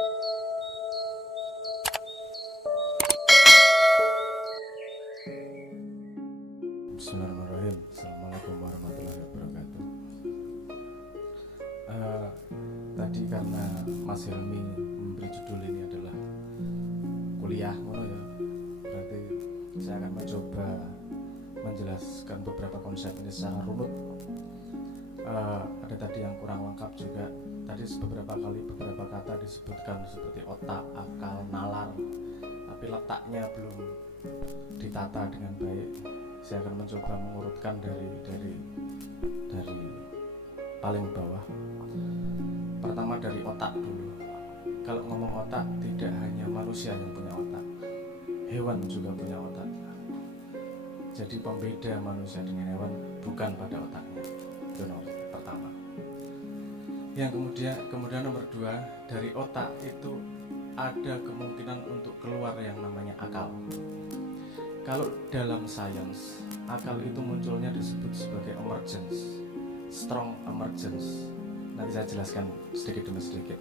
Bismillahirrahmanirrahim. Assalamualaikum warahmatullahi wabarakatuh. Tadi karena Mas Helmi memberi judul ini adalah kuliah, ngono ya. Berarti saya akan mencoba menjelaskan beberapa konsep ini secara runut. Ada tadi yang kurang lengkap juga. Tadi beberapa kata disebutkan seperti otak, akal, nalar, tapi letaknya belum ditata dengan baik. Saya akan mencoba mengurutkan dari paling bawah. Pertama dari otak dulu. Kalau ngomong otak, tidak hanya manusia yang punya otak, hewan juga punya otak. Jadi pembeda manusia dengan hewan bukan pada otaknya. Itu nomor pertama. Yang kemudian nomor dua, dari otak itu ada kemungkinan untuk keluar yang namanya akal. Kalau dalam sains, akal itu munculnya disebut sebagai emergence, strong emergence. Nanti saya jelaskan sedikit demi sedikit.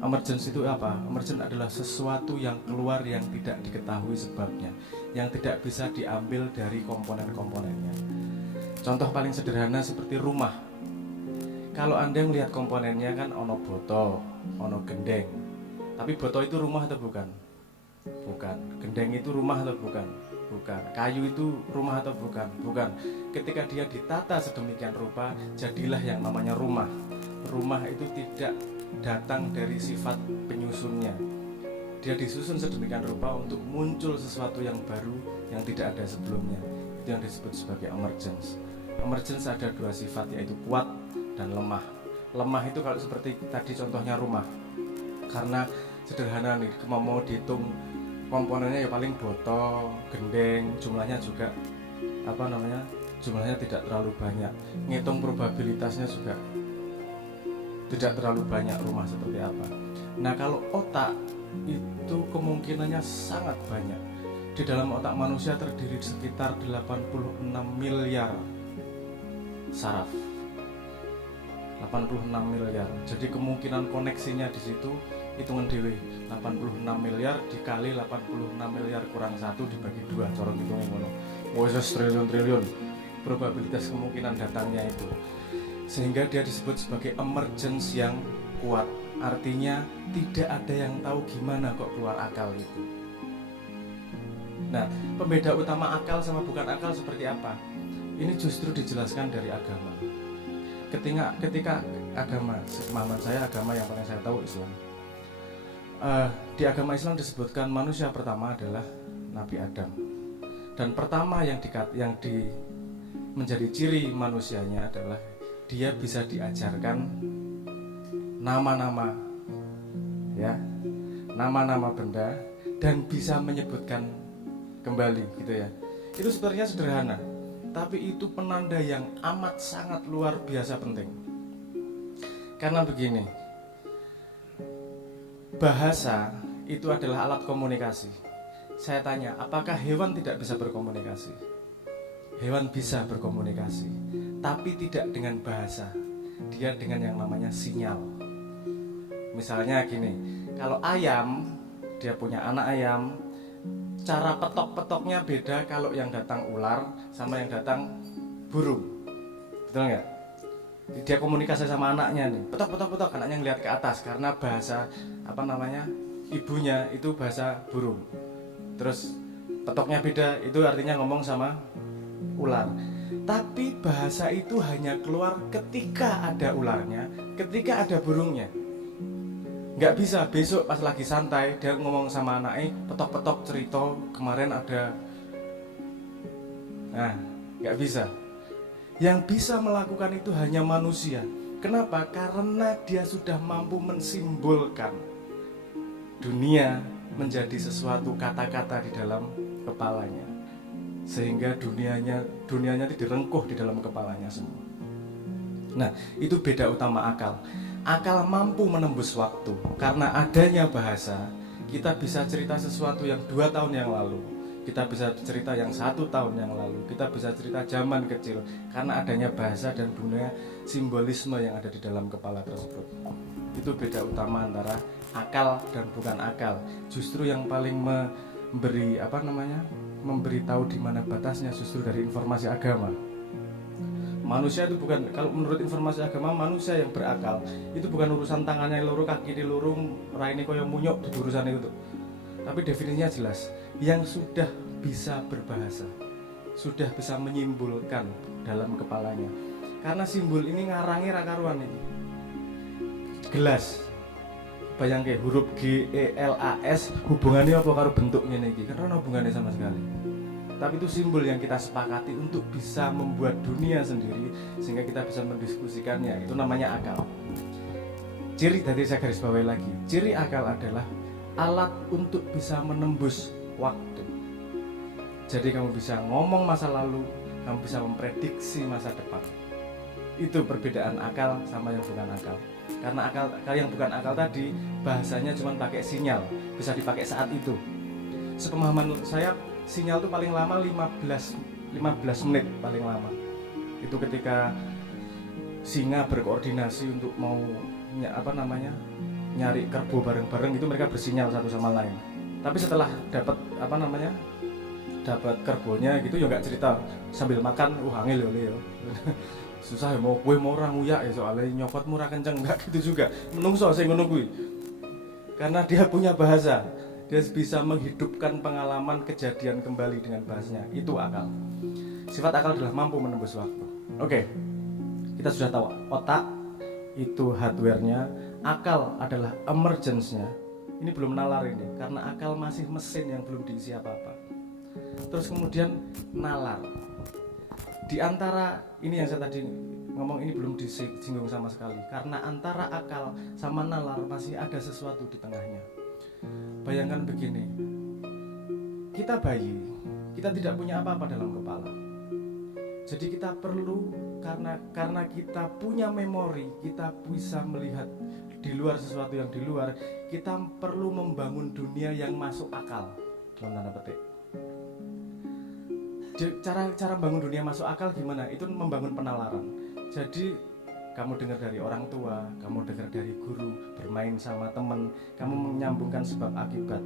Emergence itu apa? Emergence adalah sesuatu yang keluar yang tidak diketahui sebabnya, yang tidak bisa diambil dari komponen-komponennya. Contoh paling sederhana seperti rumah. Kalau Anda melihat komponennya kan ono boto, ono gendeng. Tapi boto itu rumah atau bukan? Bukan. Gendeng itu rumah atau bukan? Bukan. Kayu itu rumah atau bukan? Bukan. Ketika dia ditata sedemikian rupa, jadilah yang namanya rumah. Rumah itu tidak datang dari sifat penyusunnya. Dia disusun sedemikian rupa untuk muncul sesuatu yang baru yang tidak ada sebelumnya. Itu yang disebut sebagai emergence. Emergence ada dua sifat, yaitu kuat dan lemah. Lemah itu kalau seperti tadi contohnya rumah. Karena sederhana nih, mau dihitung komponennya ya paling botol, gendeng, jumlahnya juga jumlahnya tidak terlalu banyak. Ngitung probabilitasnya juga tidak terlalu banyak rumah seperti apa. Nah, kalau otak itu kemungkinannya sangat banyak. Di dalam otak manusia terdiri sekitar 86 miliar saraf. 86 miliar. Jadi kemungkinan koneksinya di situ hitungan dewe 86 miliar dikali 86 miliar kurang 1 dibagi 2, cara hitungnya ngono. Wes triliun-triliun probabilitas kemungkinan datangnya itu. Sehingga dia disebut sebagai emergence yang kuat. Artinya tidak ada yang tahu gimana kok keluar akal itu. Nah, pembeda utama akal sama bukan akal seperti apa? Ini justru dijelaskan dari agama. Ketika agama, pemahaman saya agama yang paling saya tahu Islam. Di agama Islam disebutkan manusia pertama adalah Nabi Adam. Dan pertama yang menjadi ciri manusianya adalah dia bisa diajarkan nama-nama, ya, nama-nama benda dan bisa menyebutkan kembali, gitu ya. Itu sebenarnya sederhana, tapi itu penanda yang amat sangat luar biasa penting. Karena begini, bahasa itu adalah alat komunikasi. Saya tanya, apakah hewan tidak bisa berkomunikasi? Hewan bisa berkomunikasi, tapi tidak dengan bahasa. Dia dengan yang namanya sinyal. Misalnya gini, kalau ayam, dia punya anak ayam, cara petok-petoknya beda kalau yang datang ular sama yang datang burung. Betul nggak? Dia komunikasi sama anaknya nih, petok-petok, anaknya ngeliat ke atas karena bahasa ibunya itu bahasa burung. Terus petoknya beda, itu artinya ngomong sama ular. Tapi bahasa itu hanya keluar ketika ada ularnya, ketika ada burungnya. Nggak bisa besok pas lagi santai dia ngomong sama anaknya, petok-petok cerita kemarin ada. Nah, nggak bisa. Yang bisa melakukan itu hanya manusia. Kenapa? Karena dia sudah mampu mensimbolkan dunia menjadi sesuatu kata-kata di dalam kepalanya, sehingga dunianya itu direngkuh di dalam kepalanya semua. Nah, itu beda utama akal. Akal mampu menembus waktu. Karena adanya bahasa, kita bisa cerita sesuatu yang 2 tahun yang lalu, kita bisa cerita yang 1 tahun yang lalu, kita bisa cerita zaman kecil, karena adanya bahasa dan dunia simbolisme yang ada di dalam kepala tersebut. Itu beda utama antara akal dan bukan akal. Justru yang paling memberitahu di mana batasnya justru dari informasi agama. Manusia itu bukan, kalau menurut informasi agama, manusia yang berakal itu bukan urusan tangannya loro, kaki loro, raine koyo munyuk di urusan itu. Tapi definisinya jelas, yang sudah bisa berbahasa, sudah bisa menyimpulkan dalam kepalanya. Karena simbol ini ngarangi ra karuan iki. Gelas. Bayangke huruf G E L A S hubungannya apa karo bentuk ngene iki? Karena hubungannya sama sekali. Tapi itu simbol yang kita sepakati untuk bisa membuat dunia sendiri sehingga kita bisa mendiskusikannya. Itu namanya akal. Ciri, tadi saya garis bawahi lagi, ciri akal adalah alat untuk bisa menembus waktu. Jadi kamu bisa ngomong masa lalu, kamu bisa memprediksi masa depan. Itu perbedaan akal sama yang bukan akal. Karena akal yang bukan akal tadi bahasanya cuma pakai sinyal, bisa dipakai saat itu. Sepemahaman saya, sinyal itu paling lama 15 menit paling lama. Itu ketika singa berkoordinasi untuk mau nyari kerbau bareng-bareng, itu mereka bersinyal satu sama lain. Tapi setelah dapat kerbonya gitu ya nggak cerita sambil makan, angel ya. Susah ya mau orang nguyak ya soalnya nyokot murah kenceng, enggak gitu juga. Menungso sing ngono kuwi. Karena dia punya bahasa. Dia bisa menghidupkan pengalaman kejadian kembali dengan bahasanya. Itu akal. Sifat akal adalah mampu menembus waktu. Oke. Kita sudah tahu otak itu hardware-nya, akal adalah emergence-nya. Ini belum nalar ini, karena akal masih mesin yang belum diisi apa-apa. Terus kemudian nalar. Di antara ini yang saya tadi ngomong ini belum disinggung sama sekali, karena antara akal sama nalar masih ada sesuatu di tengahnya. Bayangkan begini, kita bayi, kita tidak punya apa-apa dalam kepala. Jadi kita perlu, karena kita punya memori, kita bisa melihat di luar sesuatu yang di luar, kita perlu membangun dunia yang masuk akal, dalam tanda petik. Cara bangun dunia masuk akal gimana? Itu membangun penalaran. Jadi kamu dengar dari orang tua, kamu dengar dari guru, bermain sama teman, kamu menyambungkan sebab akibat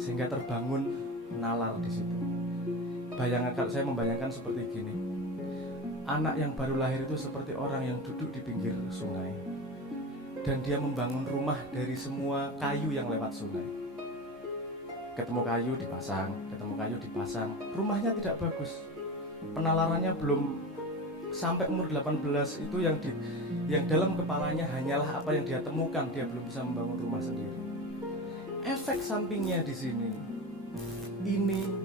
sehingga terbangun nalar di situ. Saya membayangkan seperti gini. Anak yang baru lahir itu seperti orang yang duduk di pinggir sungai dan dia membangun rumah dari semua kayu yang lewat sungai. Ketemu kayu dipasang, rumahnya tidak bagus. Penalarannya belum sampai umur 18, itu yang dalam kepalanya hanyalah apa yang dia temukan, dia belum bisa membangun rumah sendiri. Efek sampingnya di sini,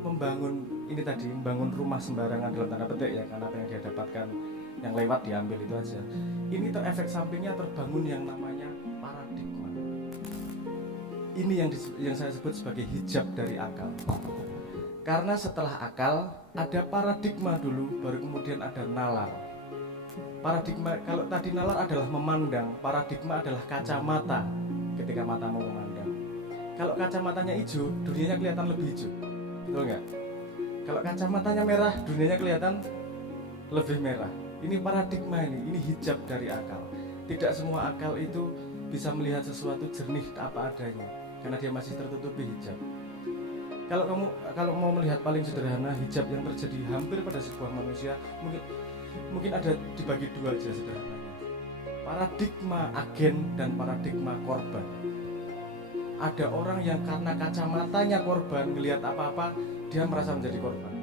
membangun rumah sembarangan dalam tanda petik ya, karena apa yang dia dapatkan yang lewat diambil itu aja. Ini efek sampingnya terbangun yang namanya paradigma. Ini yang saya sebut sebagai hijab dari akal. Karena setelah akal ada paradigma dulu, baru kemudian ada nalar. Paradigma, kalau tadi nalar adalah memandang, paradigma adalah kacamata ketika matamu memandang. Kalau kacamatanya hijau, dunianya kelihatan lebih hijau, betul nggak? Kalau kacamatanya merah, dunianya kelihatan lebih merah. Ini paradigma, ini hijab dari akal. Tidak semua akal itu bisa melihat sesuatu jernih apa adanya, karena dia masih tertutupi hijab. Kalau mau melihat paling sederhana, hijab yang terjadi hampir pada sebuah manusia mungkin ada dibagi dua aja sederhananya. Paradigma agen dan paradigma korban. Ada orang yang karena kacamatanya korban, melihat apa-apa dia merasa menjadi korban.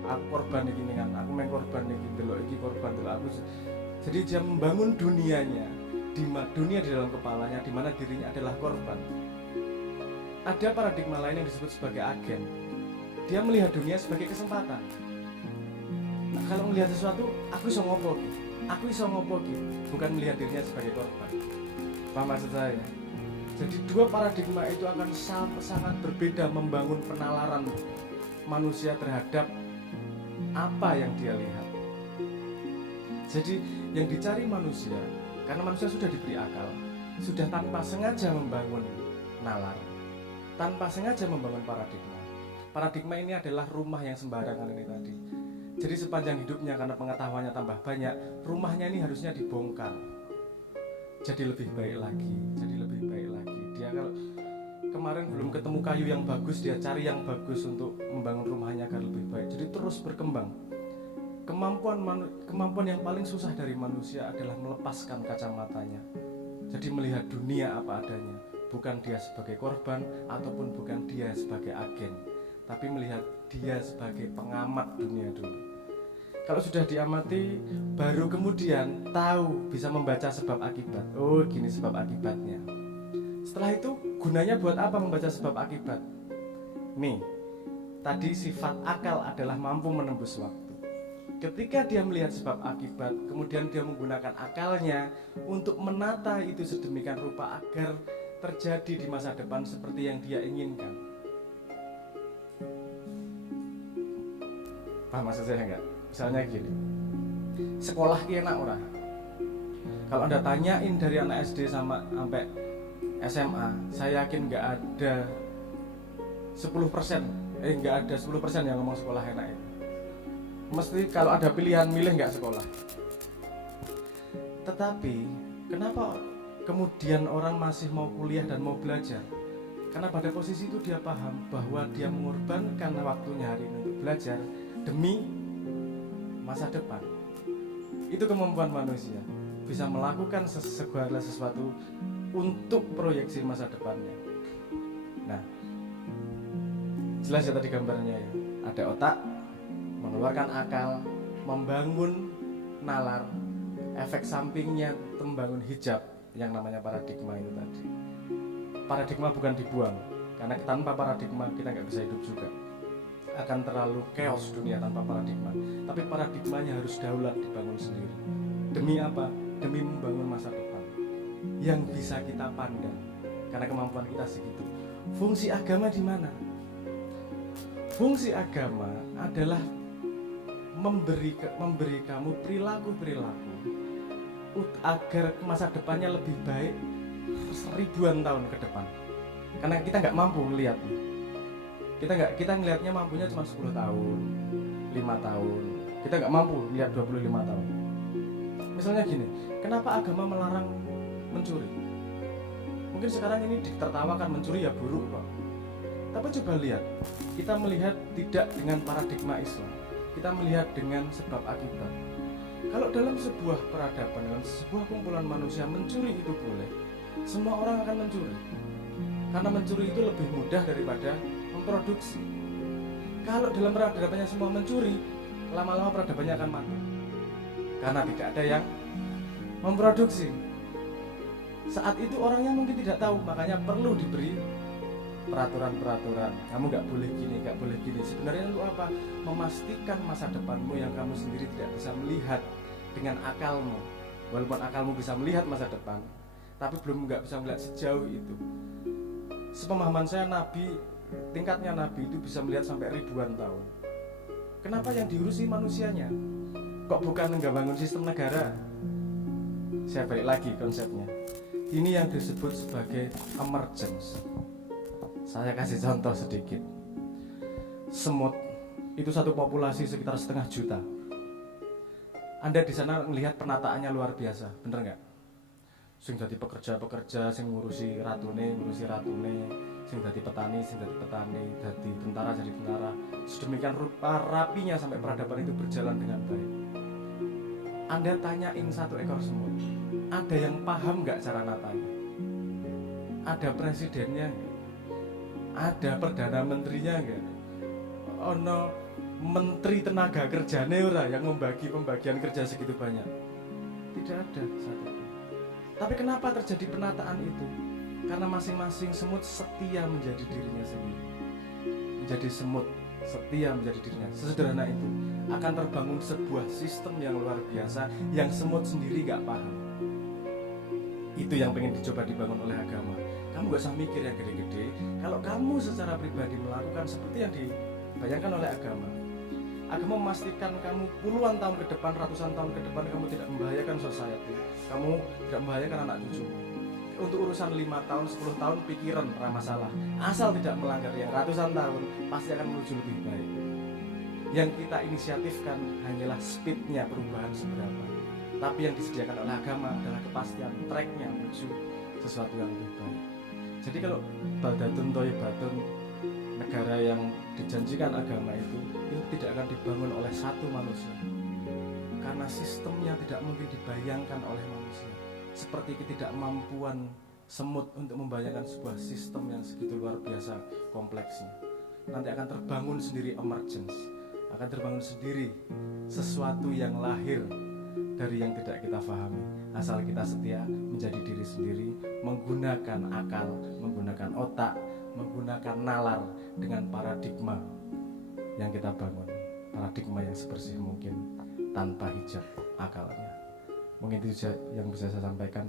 Aku korban ini kan, aku main korban ini, delok iki korban delok aku. Jadi dia membangun dunianya, dunia di dalam kepalanya di mana dirinya adalah korban. Ada paradigma lain yang disebut sebagai agen. Dia melihat dunia sebagai kesempatan. Nah, kalau melihat sesuatu, aku iso ngopo ki, bukan melihat dirinya sebagai korban. Paham maksud saya? Jadi dua paradigma itu akan sangat berbeda membangun penalaran manusia terhadap apa yang dia lihat. Jadi yang dicari manusia, karena manusia sudah diberi akal, sudah tanpa sengaja membangun nalar, tanpa sengaja membangun paradigma. Paradigma ini adalah rumah yang sembarangan ini tadi. Jadi sepanjang hidupnya karena pengetahuannya tambah banyak, rumahnya ini harusnya dibongkar. Jadi lebih baik lagi, jadi lebih Kalau kemarin belum ketemu kayu yang bagus, dia cari yang bagus untuk membangun rumahnya agar lebih baik. Jadi terus berkembang. Kemampuan yang paling susah dari manusia adalah melepaskan kacamatanya. Jadi melihat dunia apa adanya, bukan dia sebagai korban ataupun bukan dia sebagai agen, tapi melihat dia sebagai pengamat dunia dulu. Kalau sudah diamati, baru kemudian tahu, bisa membaca sebab akibat. Oh, gini sebab akibatnya. Setelah itu gunanya buat apa membaca sebab akibat? Nih, tadi sifat akal adalah mampu menembus waktu. Ketika dia melihat sebab akibat, kemudian dia menggunakan akalnya untuk menata itu sedemikian rupa agar terjadi di masa depan seperti yang dia inginkan. Paham maksud saya enggak? Misalnya gini, sekolah ki enak ora? Kalau Anda tanyain dari anak SD sampai SMA, saya yakin nggak ada 10%, nggak ada 10% yang ngomong sekolah enak itu. Mesti kalau ada pilihan milih nggak sekolah. Tetapi kenapa kemudian orang masih mau kuliah dan mau belajar? Karena pada posisi itu dia paham bahwa dia mengorbankan waktunya hari ini untuk belajar demi masa depan. Itu kemampuan manusia, bisa melakukan segala sesuatu untuk proyeksi masa depannya. Nah, jelas ya tadi gambarnya ya. Ada otak, mengeluarkan akal, membangun nalar, efek sampingnya membangun hijab yang namanya paradigma itu tadi. Paradigma bukan dibuang, karena tanpa paradigma kita nggak bisa hidup juga. Akan terlalu chaos dunia tanpa paradigma. Tapi paradigmanya harus daulat dibangun sendiri. Demi apa? Demi membangun masa depan yang bisa kita pandang, karena kemampuan kita segitu. Fungsi agama di mana? Fungsi agama adalah memberi kamu perilaku agar masa depannya lebih baik ribuan tahun ke depan. Karena kita nggak mampu melihat, kita ngelihatnya mampunya cuma 10 tahun, 5 tahun. Kita nggak mampu lihat 25 tahun. Misalnya gini, kenapa agama melarang mencuri? Mungkin sekarang ini ditertawakan, mencuri ya buruk kok. Tapi coba lihat, kita melihat tidak dengan paradigma Islam, kita melihat dengan sebab akibat. Kalau dalam sebuah peradaban, dalam sebuah kumpulan manusia, mencuri itu boleh, semua orang akan mencuri. Karena mencuri itu lebih mudah daripada memproduksi. Kalau dalam peradabannya semua mencuri, lama-lama peradabannya akan mati. Karena tidak ada yang memproduksi. Saat itu orangnya mungkin tidak tahu, makanya perlu diberi peraturan-peraturan. Kamu nggak boleh gini, nggak boleh gini. Sebenarnya untuk apa? Memastikan masa depanmu yang kamu sendiri tidak bisa melihat dengan akalmu. Walaupun akalmu bisa melihat masa depan, tapi nggak bisa melihat sejauh itu. Sepemahaman saya, tingkatnya Nabi itu bisa melihat sampai ribuan tahun. Kenapa yang diurusi manusianya? Kok bukan nggak bangun sistem negara? Saya balik lagi konsepnya. Ini yang disebut sebagai emergence. Saya kasih contoh sedikit. Semut itu satu populasi sekitar 1,5 juta. Anda di sana melihat penataannya luar biasa, bener nggak? Sing jadi pekerja, sing ngurusi ratune, sing jadi petani, jadi tentara, sedemikian rupa rapinya sampai peradaban itu berjalan dengan baik. Anda tanyain satu ekor semut, ada yang paham nggak cara natanya? Ada presidennya nggak? Ada perdana menterinya nggak? Ono menteri tenaga kerjanya ora yang membagi pembagian kerja segitu banyak? Tidak ada satu. Tapi kenapa terjadi penataan itu? Karena masing-masing semut setia menjadi dirinya sendiri. Menjadi semut setia menjadi dirinya. Sesederhana itu akan terbangun sebuah sistem yang luar biasa yang semut sendiri gak paham. Itu yang pengen dicoba dibangun oleh agama. Kamu gak usah mikir yang gede-gede. Kalau kamu secara pribadi melakukan seperti yang dibayangkan oleh agama, agama memastikan kamu puluhan tahun ke depan, ratusan tahun ke depan kamu tidak membahayakan society, kamu tidak membahayakan anak cucumu. Untuk urusan 5 tahun, 10 tahun pikiran ramah masalah. Asal tidak melanggar yang ratusan tahun, pasti akan menuju lebih baik. Yang kita inisiatifkan hanyalah speednya perubahan seberapa. Tapi yang disediakan oleh agama adalah kepastian tracknya menuju sesuatu yang lebih baik. Jadi kalau baldatun thayyibatun, negara yang dijanjikan agama itu tidak akan dibangun oleh satu manusia, karena sistemnya tidak mungkin dibayangkan oleh manusia. Seperti ketidakmampuan semut untuk membayangkan sebuah sistem yang segitu luar biasa kompleksnya. Nanti akan terbangun sendiri emergence, akan terbangun sendiri sesuatu yang lahir dari yang tidak kita pahami, asal kita setia menjadi diri sendiri, menggunakan akal, menggunakan otak, menggunakan nalar dengan paradigma yang kita bangun, paradigma yang sebersih mungkin tanpa hijab akalnya. Mungkin itu yang bisa saya sampaikan.